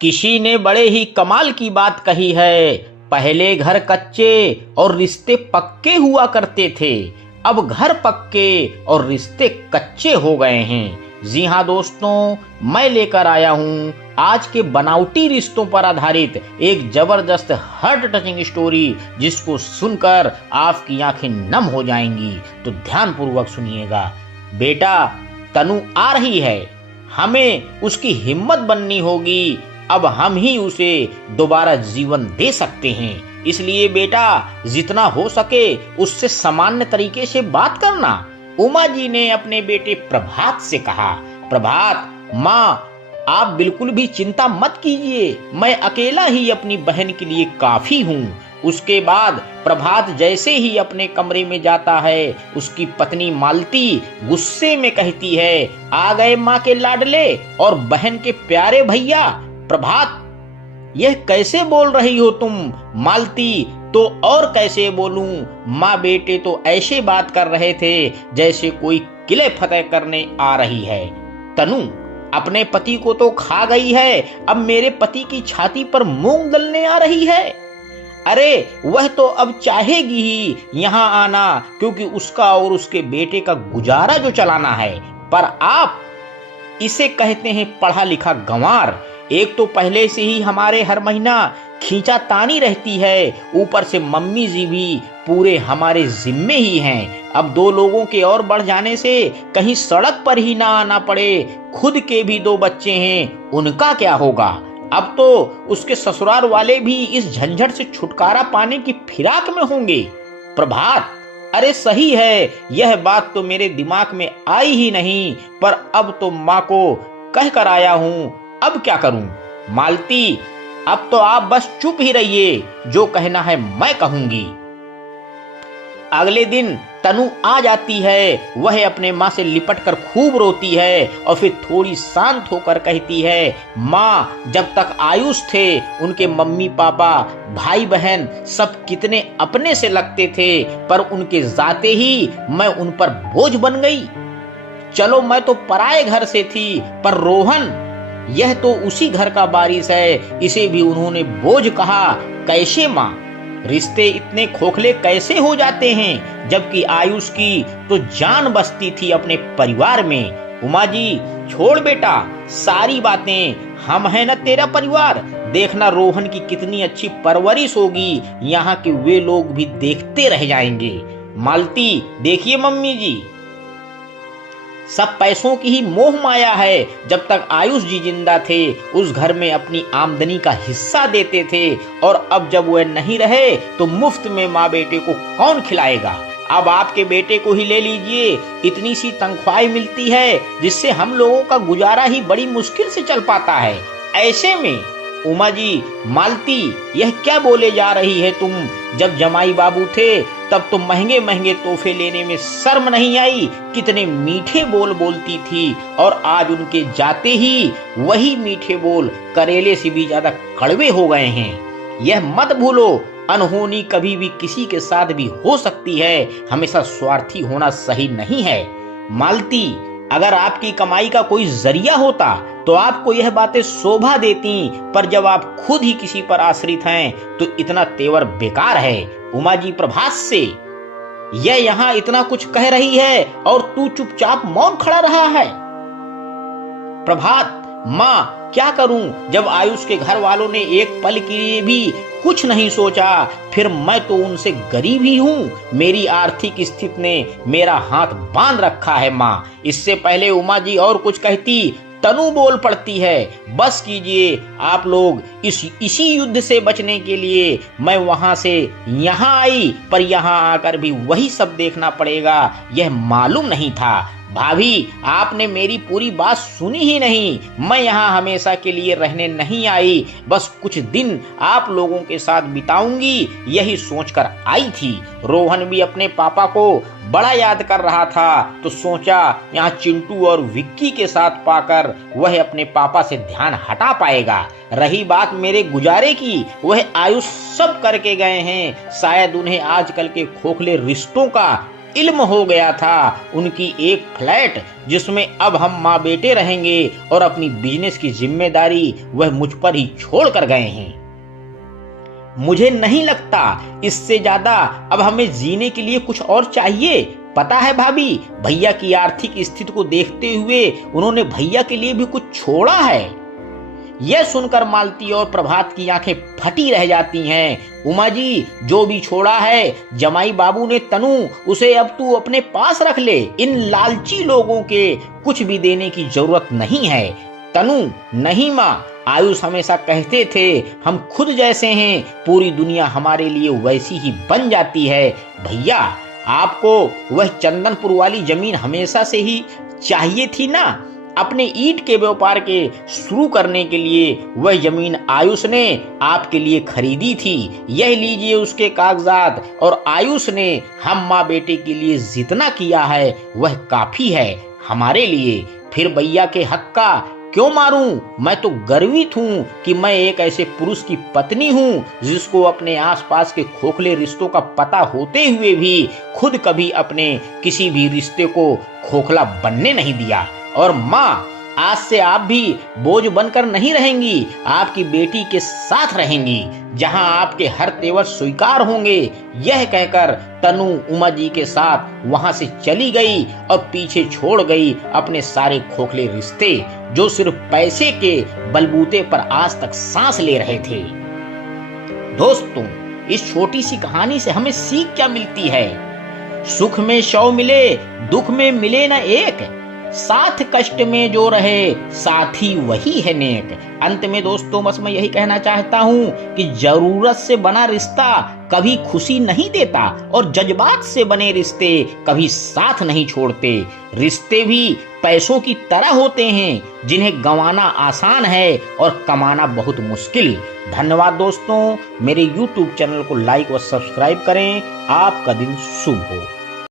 किसी ने बड़े ही कमाल की बात कही है। पहले घर कच्चे और रिश्ते पक्के हुआ करते थे, अब घर पक्के और रिश्ते कच्चे हो गए हैं। जी हाँ दोस्तों, मैं लेकर आया हूँ आज के बनावटी रिश्तों पर आधारित एक जबरदस्त हार्ट टचिंग स्टोरी, जिसको सुनकर आपकी आंखें नम हो जाएंगी। तो ध्यान पूर्वक सुनिएगा। बेटा, तनु आ रही है, हमें उसकी हिम्मत बननी होगी। अब हम ही उसे दोबारा जीवन दे सकते हैं। इसलिए बेटा, जितना हो सके उससे सामान्य तरीके से बात करना। उमा जी ने अपने बेटे प्रभात से कहा। प्रभात, माँ आप बिल्कुल भी चिंता मत कीजिए, मैं अकेला ही अपनी बहन के लिए काफी हूँ। उसके बाद प्रभात जैसे ही अपने कमरे में जाता है, उसकी पत्नी मालती गुस्से में कहती है, आ गए माँ के लाडले और बहन के प्यारे भैया। प्रभात, यह कैसे बोल रही हो तुम? मालती, तो और कैसे बोलूं? माँ बेटे तो ऐसे बात कर रहे थे जैसे कोई किले फतेह करने आ रही है। तनु अपने पति को तो खा गई है, अब मेरे पति की छाती पर मूंग दलने आ रही है। अरे वह तो अब चाहेगी ही यहाँ आना, क्योंकि उसका और उसके बेटे का गुजारा जो चलाना है। पर आप इसे कहते हैं पढ़ा लिखा गंवार। एक तो पहले से ही हमारे हर महीना खींचा तानी रहती है, ऊपर से मम्मी जी भी पूरे हमारे जिम्मे ही हैं। अब दो लोगों के और बढ़ जाने से कहीं सड़क पर ही ना आना पड़े। खुद के भी दो बच्चे हैं, उनका क्या होगा? अब तो उसके ससुराल वाले भी इस झंझट से छुटकारा पाने की फिराक में होंगे। प्रभात, अरे सही है, यह बात तो मेरे दिमाग में आई ही नहीं, पर अब तो माँ को कह कर आया हूँ, अब क्या करूं? मालती, अब तो आप बस चुप ही रहिए, जो कहना है मैं कहूंगी। अगले दिन तनु आ जाती है। वह अपने माँ से लिपट कर खूब रोती है और फिर थोड़ी शांत होकर कहती है, माँ जब तक आयुष थे उनके मम्मी पापा भाई बहन सब कितने अपने से लगते थे, पर उनके जाते ही मैं उन पर बोझ बन गई। चलो मैं तो पराए घर से थी, पर रोहन यह तो उसी घर का वारिस है, इसे भी उन्होंने बोझ कहा। कैसे माँ? रिश्ते इतने खोखले कैसे हो जाते हैं, जबकि आयुष की तो जान बसती थी अपने परिवार में। उमा जी, छोड़ बेटा सारी बातें, हम हैं ना तेरा परिवार। देखना रोहन की कितनी अच्छी परवरिश होगी, यहाँ के वे लोग भी देखते रह जाएंगे। मालती, देखिए मम्मी जी, सब पैसों की ही मोह माया है। जब तक आयुष जी जिंदा थे उस घर में अपनी आमदनी का हिस्सा देते थे, और अब जब वह नहीं रहे तो मुफ्त में माँ बेटे को कौन खिलाएगा? अब आपके बेटे को ही ले लीजिए, इतनी सी तनख्वाह मिलती है जिससे हम लोगों का गुजारा ही बड़ी मुश्किल से चल पाता है। ऐसे में उमा जी, मालती, यह क्या बोले जा रही है तुम? जब जमाई बाबू थे तब तो महंगे महंगे तोहफे लेने में शर्म नहीं आई, कितने मीठे बोल बोलती थी, और आज उनके जाते ही वही मीठे बोल करेले से भी ज्यादा कड़वे हो गए हैं। यह मत भूलो, अनहोनी कभी भी किसी के साथ भी हो सकती है, हमेशा स्वार्थी होना सही नहीं है। मालती, अगर आपकी कमाई का कोई जरिया होता तो आपको यह बातें शोभा देती, पर जब आप खुद ही किसी पर आश्रित हैं तो इतना तेवर बेकार है। उमा जी प्रभात से, यह यहाँ इतना कुछ कह रही है और तू चुपचाप मौन खड़ा रहा है। प्रभात, माँ क्या करूं, जब आयुष के घर वालों ने एक पल के लिए भी कुछ नहीं सोचा, फिर मैं तो उनसे गरीब ही हूँ। मेरी आर्थिक स्थिति ने मेरा हाथ बांध रखा है। माँ, इससे पहले उमा जी और कुछ कहती, तनु बोल पड़ती है, बस कीजिए आप लोग, इसी युद्ध से बचने के लिए मैं वहां से यहाँ आई, पर यहाँ आकर भी वही सब देखना पड़ेगा, यह मालूम नहीं था। भाभी, आपने मेरी पूरी बात सुनी ही नहीं। मैं यहाँ हमेशा के लिए रहने नहीं आई, बस कुछ दिन आप लोगों के साथ बिताऊंगी, यही सोचकर आई थी। रोहन भी अपने पापा को बड़ा याद कर रहा था, तो सोचा यहाँ चिंटू और विक्की के साथ पाकर वह अपने पापा से ध्यान हटा पाएगा। रही बात मेरे गुजारे की, वह आयुष सब करके गए हैं, शायद उन्हें आजकल के खोखले रिश्तों का इल्म हो गया था। उनकी एक फ्लैट जिसमें अब हम माँ बेटे रहेंगे और अपनी बिजनेस की जिम्मेदारी वह मुझ पर ही छोड़ कर गए हैं। मुझे नहीं लगता इससे ज्यादा अब हमें जीने के लिए कुछ और चाहिए। पता है भाभी, भैया की आर्थिक स्थिति को देखते हुए उन्होंने भैया के लिए भी कुछ छोड़ा है। यह सुनकर मालती और प्रभात की आंखें फटी रह जाती हैं। उमा जी, जो भी छोड़ा है जमाई बाबू ने तनु, उसे अब तू अपने पास रख ले। इन लालची लोगों के कुछ भी देने की जरूरत नहीं है। तनु, नहीं माँ, आयुष हमेशा कहते थे हम खुद जैसे हैं, पूरी दुनिया हमारे लिए वैसी ही बन जाती है। भैया, आपको वह चंदनपुर वाली जमीन हमेशा से ही चाहिए थी ना। अपने ईंट के व्यापार के शुरू करने के लिए वह जमीन आयुष ने आपके लिए खरीदी थी। यह लीजिए उसके कागजात, और आयुष ने हम माँ बेटे के लिए जितना किया है वह काफी है हमारे लिए। फिर भैया के हक का क्यों मारूं? मैं तो गर्वित हूं कि मैं एक ऐसे पुरुष की पत्नी हूं जिसको अपने आसपास के खोखले रिश्तों का पता होते हुए भी खुद कभी अपने किसी भी रिश्ते को खोखला बनने नहीं दिया। और माँ, आज से आप भी बोझ बनकर नहीं रहेंगी, आपकी बेटी के साथ रहेंगी, जहां आपके हर तेवर स्वीकार होंगे। यह कहकर तनु उमा जी के साथ वहां से चली गई और पीछे छोड़ गई अपने सारे खोखले रिश्ते, जो सिर्फ पैसे के बलबूते पर आज तक सांस ले रहे थे। दोस्तों, इस छोटी सी कहानी से हमें सीख क्या मिलती है? सुख में 100 मिले, दुख में मिले न एक, साथ कष्ट में जो रहे साथी वही है नेक। अंत में दोस्तों, बस मैं यही कहना चाहता हूँ कि जरूरत से बना रिश्ता कभी खुशी नहीं देता, और जज्बात से बने रिश्ते कभी साथ नहीं छोड़ते। रिश्ते भी पैसों की तरह होते हैं, जिन्हें गंवाना आसान है और कमाना बहुत मुश्किल। धन्यवाद दोस्तों। मेरे YouTube चैनल को लाइक व सब्सक्राइब करें। आपका दिन शुभ हो।